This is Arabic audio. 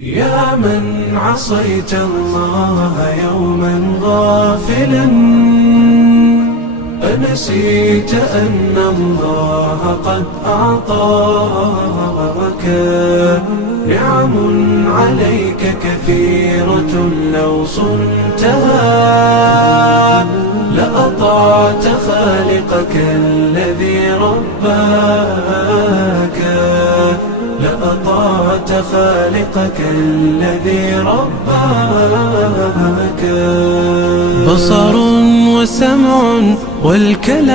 يا من عصيت الله يوما غافلا، أنسيت أن الله قد أعطاك نعم عليك كثيرة، لو صنتها لأطعت خالقك الذي رباك، لأطعت خالقك الذي رباك. بصر وسمع والكلام